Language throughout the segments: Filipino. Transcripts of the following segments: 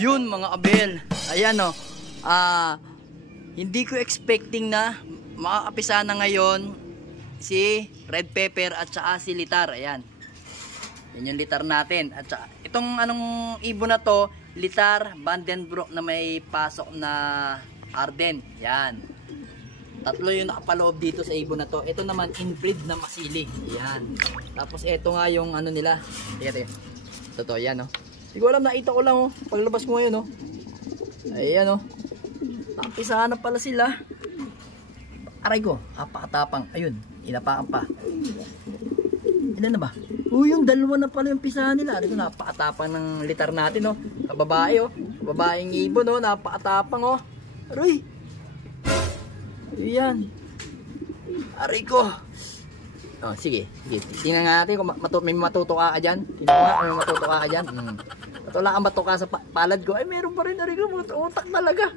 Yun mga abel. Ayan o. Hindi ko expecting na makakapisa na ngayon si red pepper at saka si litar. Ayan. Yan yung litar natin. At saka itong anong ibon na to, litar Vandenbroek na may pasok na Arden. Yan. Tatlo yung nakapaloob dito sa ibon na to. Ito naman inbreed na masilig. Ayan. Tapos ito nga yung ano nila. Tingnan. Totoo yan o. Hindi ko alam, nakita ko lang oh. Paglabas ko ngayon oh. Ayan oh. Nakampisahan na pala sila. Aray ko, apakatapang. Ayun, inapakan pa. Ilan na ba? Yung dalawa na pala yung pisahan nila. Aray ko, napakatapang ng litar natin oh. Kababae oh. Kababaeng ibon oh. Napakatapang oh. Aray. Ayan. Aray ko. Oh, sige. Tingnan nga natin kung may matutuka ka dyan. Tingnan nga kung may matutuka ka dyan. At wala kang matuka sa palad ko. Ay, meron pa rin. Aray ko, utak talaga.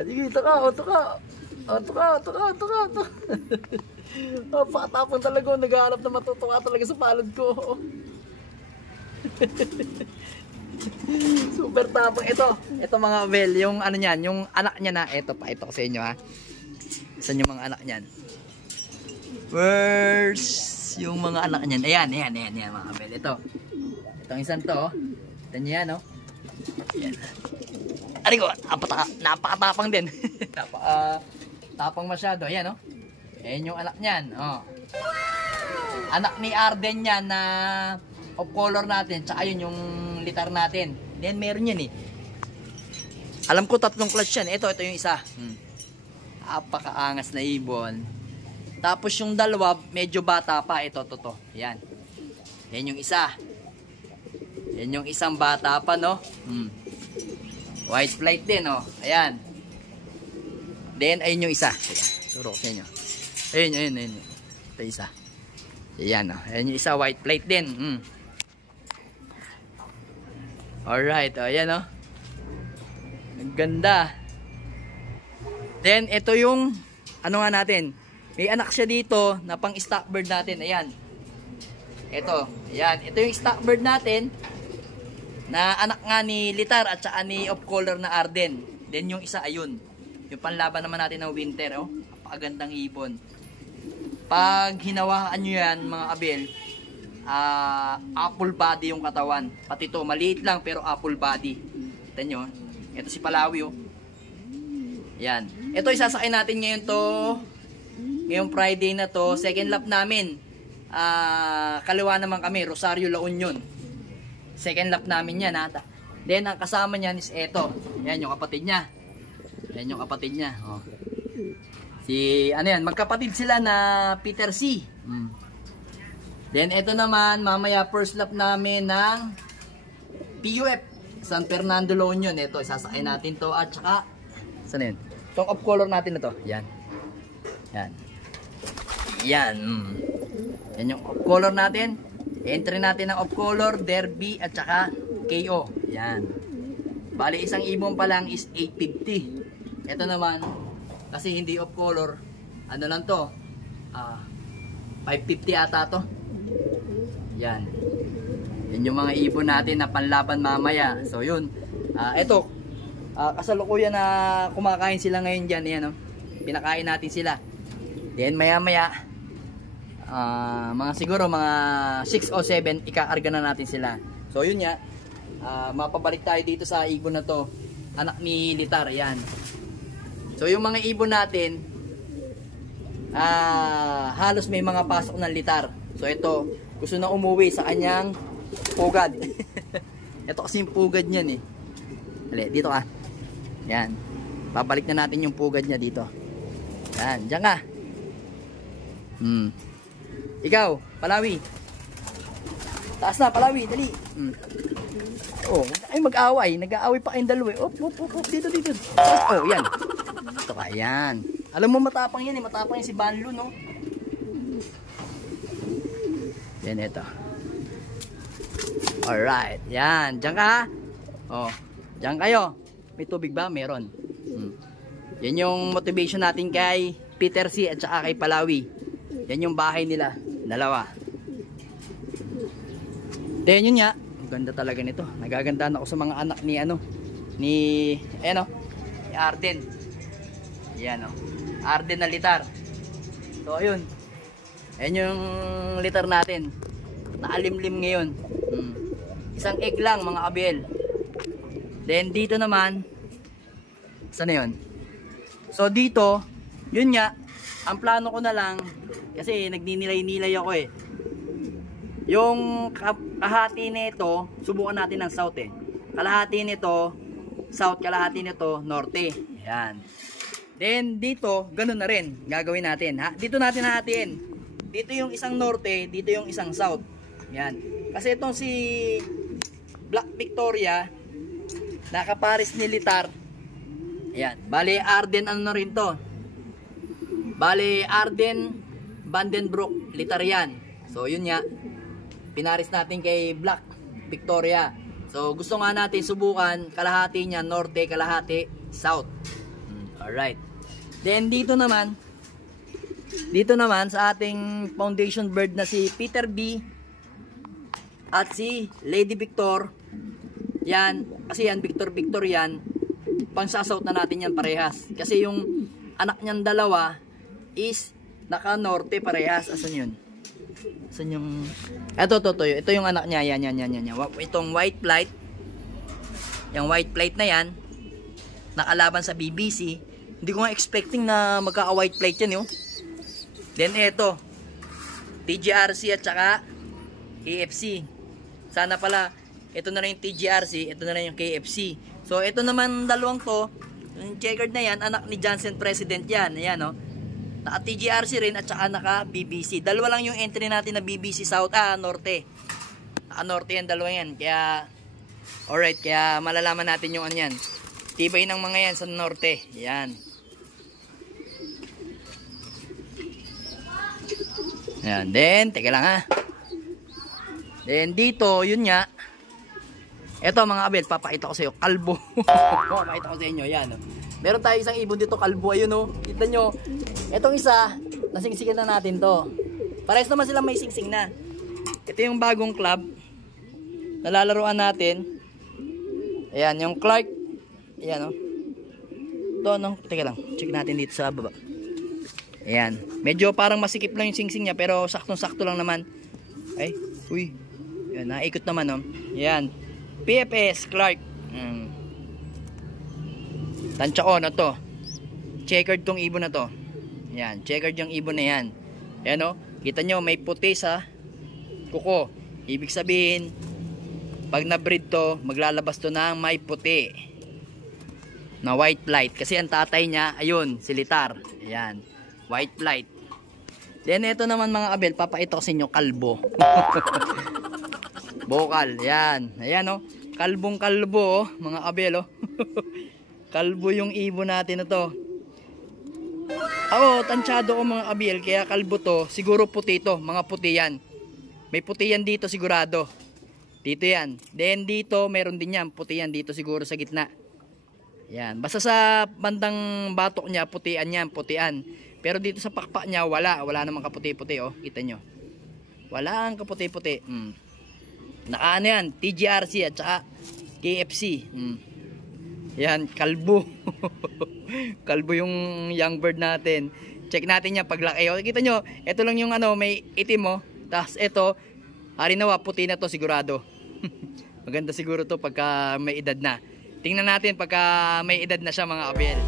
Sige, utak. Pakatapang talaga. Naghahanap na matutuka talaga sa palad ko. Super tapang. Ito mga Abel. Yung ano niyan, yung anak niya na. Ito ko sa inyo ha. Saan yung mga anak niyan? Where's yung mga anak niyan? Ayan mga Abel. Itong isang to. Ito niya yan, no? Ayan. Ari ko, napakatapang din. Tapang masyado. Ayan, no? Ayan yung anak niyan. Oh. Anak ni Arden yan na of color natin. Tsaka yun yung litar natin. Then meron yan eh. Alam ko tatlong class yan. Ito yung isa. Napakaangas na ibon. Tapos yung dalawa, medyo bata pa. Ito. Yan. Yan yung isa. Yan yung isang bata pa, no? White flight din, oh. Ayan. Then, ayun yung isa. Turo ko sa inyo. Ayun. Ito isa. Ayan, oh. Ayan yung isa, white flight din. Alright, oh. Ayan, oh. Ang ganda. Then, ito yung, ano nga natin, may anak siya dito na pang stock bird natin. Ayan. Ayan. Ito yung stock bird natin na anak nga ni litar at saka ni of color na Arden. Then yung isa ayun. Yung panlaban naman natin ng winter. Oh. Napakagandang ibon. Pag hinawakan nyo yan mga Abel, apple body yung katawan. Pati to maliit lang pero apple body. Kita nyo. Ito si Palawi. Oh. Yan. Ito isasakay natin ngayon to. Ngayong Friday na to. Second lap namin. Kaliwa naman kami. Rosario La Union. Second lap namin yan. Then ang kasama niyan is eto. Yan yung kapatid niya. Oh. Magkapatid sila na Peter C. Then eto naman, mamaya first lap namin ng PUF San Fernando La Union. Ito, isasakay natin to. At saka, saan yun? Itong off color natin na to. Yan. Yan yung off color natin. Entry natin ng off color, derby at saka KO. Yan. Bali isang ibon pa lang is 850. Ito naman kasi hindi off color, ano lang to? 550 ata to. Yan. Yan yung mga ibon natin na panlaban mamaya. So yun. Ito kasalukuyan na kumakain sila ngayon diyan, ayan oh. Pinakain natin sila. Then maya-maya siguro mga 6 o 7 ikakarga na natin sila. So yun nga, mapabalik tayo dito sa ibon na to, anak ni litar. Yan. So yung mga ibon natin halos may mga pasok ng litar. So ito, gusto na umuwi sa kanyang pugad. Ito kasi yung pugad niyan eh. Dali, dito ka. Yan. Babalik na natin yung pugad niya dito. Yan, diyan ka. Ikaw, Palawi. Taas na, Palawi, dali. Oh, ay mag-away. Nag-aaway pa kayong dalawa. Op, dito. Oh, yan. Ito ka, yan. Alam mo matapang yan eh. Matapang yan si Banlo, no? Yan, ito. Alright, yan. Diyan ka. Oh, diyan kayo. May tubig ba? Meron. Yan yung motivation natin kay Peter C. at saka kay Palawi. Yan yung bahay nila. Dalawa. Then yun nga. Ang ganda talaga nito. Nagagandahan ako sa mga anak ni ni ano, ni Arden. Yan oh. Arden na litar. So ayun. Ayan yung litar natin. Naalimlim ngayon. Isang egg lang mga abel. Then dito naman, saan na yun? So dito, yun nga, ang plano ko na lang, kasi nagninilay-nilay ako eh. Yung kahati nito, subukan natin ng south eh. Kalahati nito, south, kalahati nito, norte. Ayan. Then dito, ganun na rin, gagawin natin. Ha? Dito natin hahatiin. Dito yung isang norte, dito yung isang south. Yan. Kasi itong si Black Victoria, nakaparis ni litar. Yan. Bale Arden ano rin to. Bale Arden Vandenbroek litar yan. So yun nga. Pinaris natin kay Black Victoria. So gusto nga natin subukan kalahati niya norte, kalahati south. Alright. Then dito naman sa ating foundation bird na si Peter B at si Lady Victor, yan, kasi yan Victor yan, pang-south na natin yan parehas, kasi yung anak niyan dalawa is naka norte parehas. Asan yun? Asan yung ito yung anak niya, yan. Itong white flight, yung white flight na yan nakalaban sa BBC. Hindi ko nga expecting na magkaka-white flight yan yun. Then ito, TGRC at saka KFC. Sana pala, ito na rin yung TGRC, ito na rin yung KFC. So ito naman dalawang to, yung checkered na yan, anak ni Johnson President yan. Ayan o. Naka TGRC rin at saka naka BBC. Dalawa lang yung entry natin na BBC South, Norte. Naka Norte yan, dalawa yan. Kaya, alright, kaya malalaman natin yung ano yan. Tibay ng mga yan sa Norte. Yan. Ayan, then, teka lang ha. Then, dito, yun nga. Ito mga abel, papakita ko sa iyo, kalbo. Papakita ko sa inyo, yan. Meron tayo isang ibon dito, kalbo, ayun o. Kita nyo, etong isa, nasingsikin na natin to. Parehas naman silang may singsing na. Ito yung bagong club, nalalaroan natin. Ayan, yung Clark. Ayan o. Ito, no? Teka lang, check natin dito sa baba. Ayan. Medyo parang masikip lang yung singsing niya, pero saktong-sakto lang naman. Ay, uy. Ayan, naikot naman, no? Ayan. PFS, Clark. Tansya ko, no to? Checkered tong ibon na to. Ayan, checkered yung ibon na yan. Ayan, no? Kita nyo, may puti sa kuko. Ibig sabihin, pag na-breed to, maglalabas to ng may puti na white flight. Kasi ang tatay niya, ayun, si litar. Ayan. White flight. Then ito naman mga abel, papakita ko sa inyo, kalbo. Bokal, yan. Ayan o, kalbong kalbo mga abel o. Kalbo yung ibon natin na to. Ako, tansyado ko mga abel, kaya kalbo to, siguro puti to, mga puti yan. May puti yan dito sigurado. Dito yan. Then dito, meron din yan, puti yan dito siguro sa gitna. Yan, basta sa bandang batok niya, putian yan, putian. Pero dito sa pakpak niya, wala namang kaputi-puti, oh. Kita nyo. Wala ang kaputi-puti. Nakaano yan, TGRC at saka KFC. Yan, kalbo. Kalbo yung young bird natin. Check natin yan paglaki. Oh. Kita nyo, ito lang yung ano, may itim, oh. Tapos ito, harinawa, puti na to sigurado. Maganda siguro to pagka may edad na. Tingnan natin pagka may edad na siya mga abel.